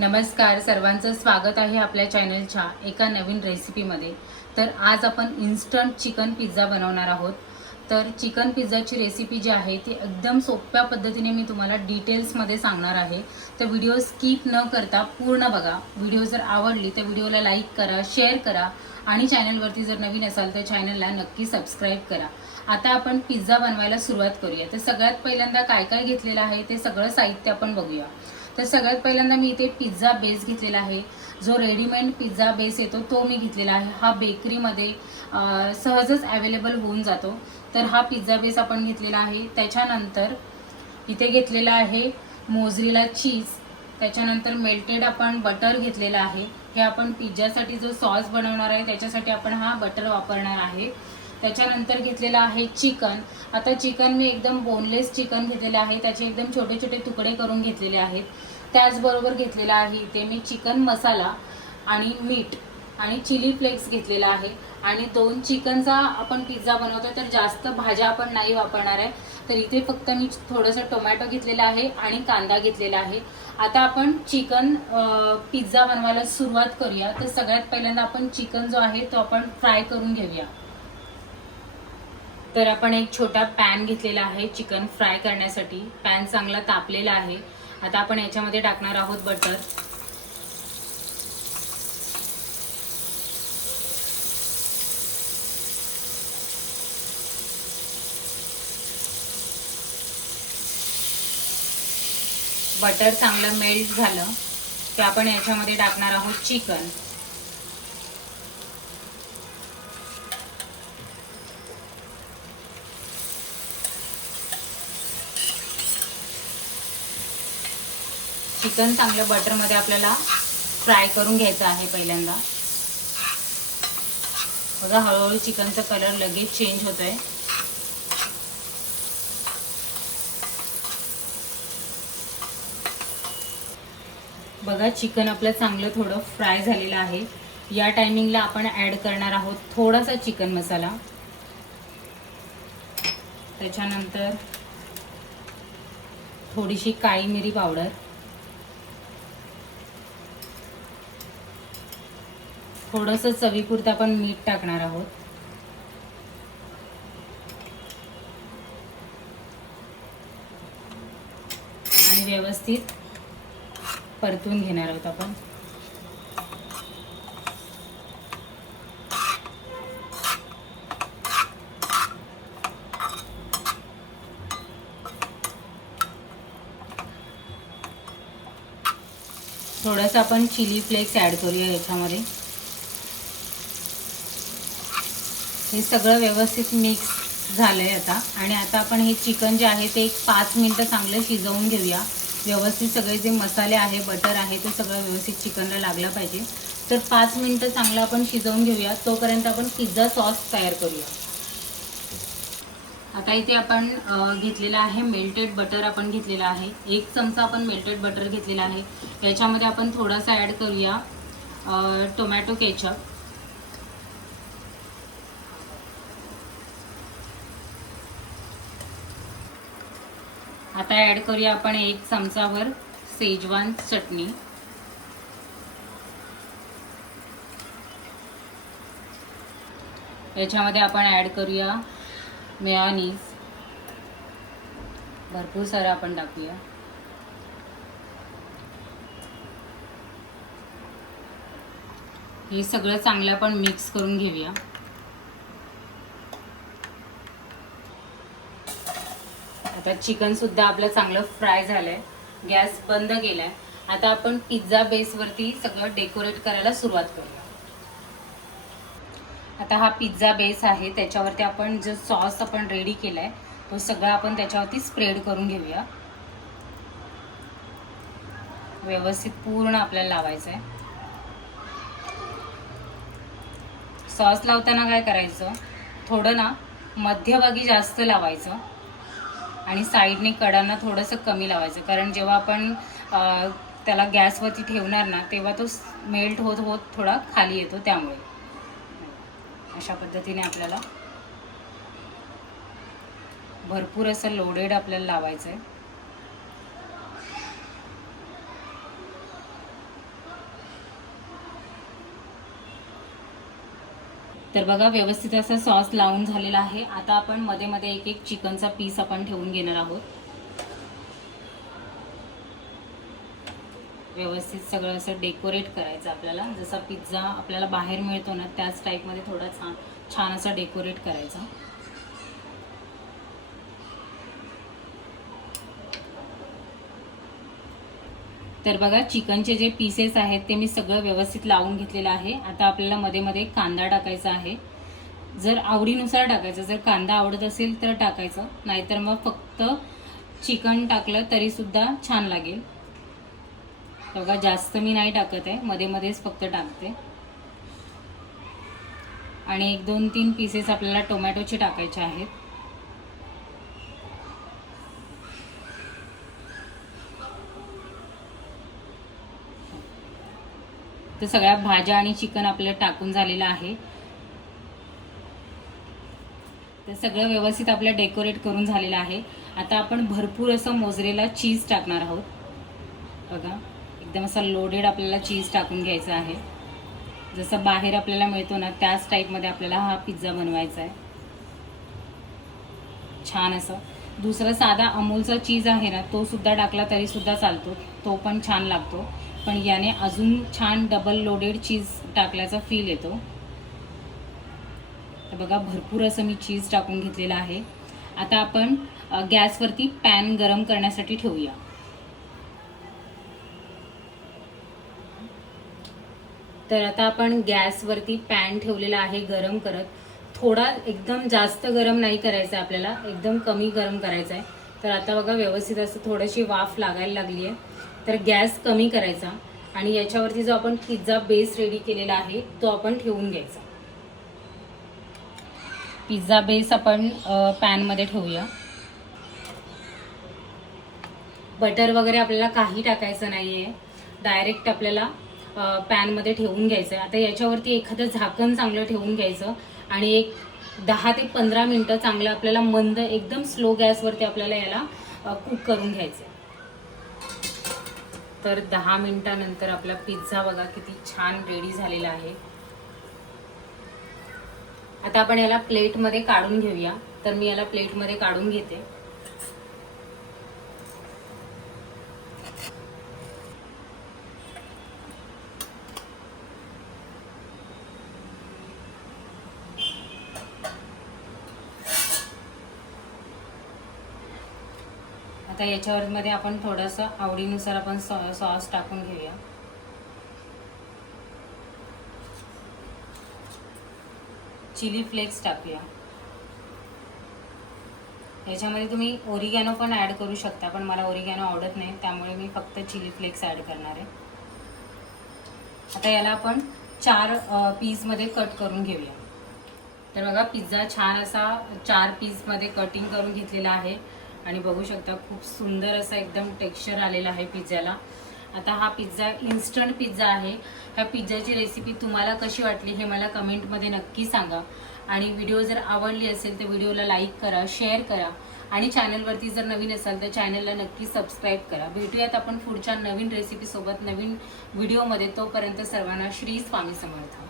नमस्कार, सर्वांचं स्वागत आहे आपल्या चॅनलच्या एका नवीन रेसिपीमध्ये। तर आज आपण इन्स्टंट चिकन पिझ्झा बनवणार आहोत। तर चिकन पिझ्झाची रेसिपी जी आहे ती एकदम सोप्या पद्धतीने मी तुम्हाला डिटेल्समध्ये सांगणार आहे। तर व्हिडिओ स्किप न करता पूर्ण बघा। व्हिडिओ जर आवडली तर व्हिडिओला लाईक करा, शेअर करा आणि चॅनलवरती जर नवीन असाल तर चॅनलला नक्की सबस्क्राईब करा। आता आपण पिझ्झा बनवायला सुरुवात करूया। तर सगळ्यात पहिल्यांदा काय काय घेतलेलं आहे ते सगळं साहित्य आपण बघूया। तर सगळ्यात पहिल्यांदा मी इथे पिझ्झा बेस घेतलेला आहे। जो रेडीमेड पिझ्झा बेस येतो तो मी घेतलेला आहे। हा बेकरीमध्ये सहजच अवेलेबल होऊन जातो। तर हा पिझ्झा बेस आपण घेतलेला आहे। त्याच्यानंतर इथे घेतलेला आहे मोझरेला चीज। त्याच्यानंतर मेल्टेड आपण बटर घेतलेला आहे। हे आपण पिझ्झासाठी जो सॉस बनवणार आहे त्याच्यासाठी आपण हा बटर वापरणार आहे। त्याच्यानंतर घेतलेला आहे चिकन। आता चिकन मी एकदम बोनलेस चिकन घेतलेले आहे, त्याचे एकदम छोटे छोटे तुकडे करून घेतलेले आहेत। त्याचबरोबर घेतलेला आहे इथे मी चिकन मसाला आणि मीठ आणि चिली फ्लेक्स घेतलेला आहे। आणि 2 चिकनचा आपण पिझ्झा बनवतो तर जास्त भाज्या आपण नाही वापरणार आहे। तर इथे फक्त मी थोडंसं टोमॅटो घेतलेला आहे आणि कांदा घेतलेला आहे। आता आपण चिकन पिझ्झा बनवायला सुरुवात करूया। तर सगळ्यात पहिल्यांदा आपण चिकन जो आहे तो आपण फ्राय करून घेऊया। तर आपण एक छोटा पॅन घेतलेला आहे चिकन फ्राय करण्यासाठी। पॅन चांगला तापलेला आहे। आता आपण याच्यामध्ये टाकणार आहोत बटर। बटर चांगलं मेल्ट झालं की आपण याच्यामध्ये टाकणार आहोत चिकन। चिकन चांगलं बटरमध्ये आपल्याला फ्राय करून घ्यायचं आहे। पहिल्यांदा बघा हळूहळू चिकनचा कलर लगेच चेंज होतोय। बघा चिकन आपलं चांगलं थोडं फ्राय झालेलं आहे। या टायमिंगला आपण ॲड करणार आहोत थोडासा चिकन मसाला। त्याच्यानंतर थोडीशी काळी मिरी पावडर, थोडंसं चवीपुरतं आपण मीठ टाकणार आहोत। आणि व्यवस्थित परतून घेणार आहोत आपण। थोडंसं आपण चिली फ्लेक्स ॲड करूया याच्यामध्ये। हे सगळं व्यवस्थित मिक्स झालंय आता। आणि आता आपण हे चिकन जे आहे ते 5 मिनिटं चांगलं शिजवून घेऊया। व्यवस्थित सगळे जे मसाले आहे, बटर आहे ते सगळं व्यवस्थित चिकनला लागलं पाहिजे। तर 5 मिनिटं चांगलं आपण शिजवून घेऊया। तोपर्यंत आपण पिझ्झा सॉस तयार करूया। आता इथे आपण घेतलेला आहे मेल्टेड बटर आपण घेतलेला आहे। 1 चमचा आपण मेल्टेड बटर घेतलेला आहे। याच्यामध्ये आपण थोडासा ॲड करूया टोमॅटो केचप। आता ॲड करूया आपण 1 चमचाभर शेजवान चटणी। याच्यामध्ये आपण ॲड करूया मेयोनीज। भरपूर सारं आपण टाकूया। हे सगळं चांगलं आपण मिक्स करून घेऊया। आता चिकन सुद्धा आपलं चांगलं फ्राय झालंय। गॅस बंद केलाय। आता आपण पिझ्झा बेसवरती सगळं डेकोरेट करायला सुरुवात करूया। आता हा पिझ्झा बेस आहे त्याच्यावरती आपण जो सॉस आपण रेडी केलाय तो सगळा आपण त्याच्यावरती स्प्रेड करून घेऊया। व्यवस्थित पूर्ण आपल्याला लावायचं आहे। सॉस लावताना काय करायचं, थोडं ना मध्यभागी जास्त लावायचं आणि साईडने कडांना थोडंसं कमी लावायचं। कारण जेव्हा आपण त्याला गॅसवरती ठेवणार ना तेव्हा तो मेल्ट होत होत थोडा खाली येतो। त्यामुळे अशा पद्धतीने आपल्याला भरपूर असं लोडेड आपल्याला लावायचं आहे। तर बघा व्यवस्थित असा सॉस लावून झालेला आहे. आता आपण मध्ये मध्ये एक एक चिकनचा पीस आपण ठेवून घेणार आहोत. व्यवस्थित सगळं असं डेकोरेट करायचं आपल्याला. जसा पिझ्झा आपल्याला बाहेर मिळतो ना त्याच टाईपमध्ये थोडा छान असा डेकोरेट करायचा. तर बघा चिकनचे जे पीसेस आहेत ते मी सगळं व्यवस्थित लावून घेतलेलं आहे. आता आपल्याला मध्ये मध्ये कांदा टाकायचा आहे. जर आवडीनुसार टाकायचं, जर कांदा आवडत असेल तर टाकायचं, नाहीतर मग फक्त चिकन टाकलं तरी सुद्धा छान लागेल. बघा जास्त मी नाही टाकत आहे, मध्ये मध्येच फक्त टाकते. आणि 1-2-3 पीसेस आपल्याला टोमॅटोचे टाकायचे आहेत. तर सगळ्या भाज्या आणि चिकन आपल्याला टाकून झालेलं आहे. तर सगळं व्यवस्थित आपलं डेकोरेट करून झालेलं आहे. आता आपण भरपूर असं मोझरेला चीज टाकणार आहोत. बघा एकदम असा लोडेड आपल्याला चीज टाकून घ्यायचा आहे. जसं बाहेर आपल्याला मिळतो ना त्याच टाईपमध्ये आपल्याला हा पिझ्झा बनवायचा आहे. छान असं. दुसरा साधा अमूलचा चीज आहे ना तो सुद्धा टाकला तरी सुद्धा चालतो, तो पण छान लागतो. पण याने अजून छान डबल लोडेड चीज टाकल्याचा फील येतो. तर बघा भरपूर असं मी चीज टाकून घेतलेलं आहे. आता आपण गॅसवरती पॅन गरम करण्यासाठी ठेवूया. तर आता आपण गॅसवरती पॅन ठेवलेला आहे गरम करत. थोडा एकदम जास्त गरम नाही करायचं आहे आपल्याला, एकदम कमी गरम करायचं आहे. तर आता बघा व्यवस्थित असं थोडीशी वाफ लागायला लागली आहे. तर गॅस कमी करायचा आणि याच्यावरती जो आपण पिझ्झा बेस रेडी केलेला आहे तो आपण ठेवून घ्यायचा. पिझ्झा बेस आपण पॅनमध्ये ठेवूया. बटर वगैरे आपल्याला काही टाकायचं नाही आहे, डायरेक्ट आपल्याला पॅनमध्ये ठेवून घ्यायचं आहे. आता याच्यावरती एखादं झाकण चांगलं ठेवून घ्यायचं आणि एक 10 ते 15 मिनटं चांगलं आपल्याला मंद एकदम स्लो गॅसवरती आपल्याला याला कुक करून घ्यायचं. तर 10 मिनिटानंतर आपला पिझ्झा बघा किती छान रेडी झालेला आहे. आता आपण याला प्लेटमध्ये काढून घेऊया. तर मी याला प्लेटमध्ये काढून घेते. आता याच्यावर मध्ये आपण थोडंसं आवडीनुसार आपण सॉस टाकून घेऊया. चिली फ्लेक्स टाकूया. याच्यामध्ये तुम्ही ओरिगॅनो पण ॲड करू शकता, पण मला ओरिगॅनो आवडत नाही त्यामुळे मी फक्त चिली फ्लेक्स ॲड करणार आहे. आता याला आपण 4 पीसमध्ये कट करून घेऊया. तर बघा पिझ्झा छान असा 4 पीसमध्ये कटिंग करून घेतलेला आहे आणि बघू शकता खूप सुंदर असा एकदम टेक्स्चर आलेला आहे पिझ्झाला. आता हा पिझ्झा इन्स्टंट पिझ्झा आहे. ह्या पिझ्झाची रेसिपी तुम्हाला कशी वाटली हे मला कमेंटमध्ये नक्की सांगा. आणि व्हिडिओ जर आवडली असेल तर व्हिडिओला लाईक करा, शेअर करा आणि चॅनलवरती जर नवीन असाल तर चॅनलला नक्की सबस्क्राईब करा. भेटूयात आपण पुढच्या नवीन रेसिपीसोबत नवीन व्हिडिओमध्ये. तोपर्यंत सर्वांना श्री स्वामी समर्थ.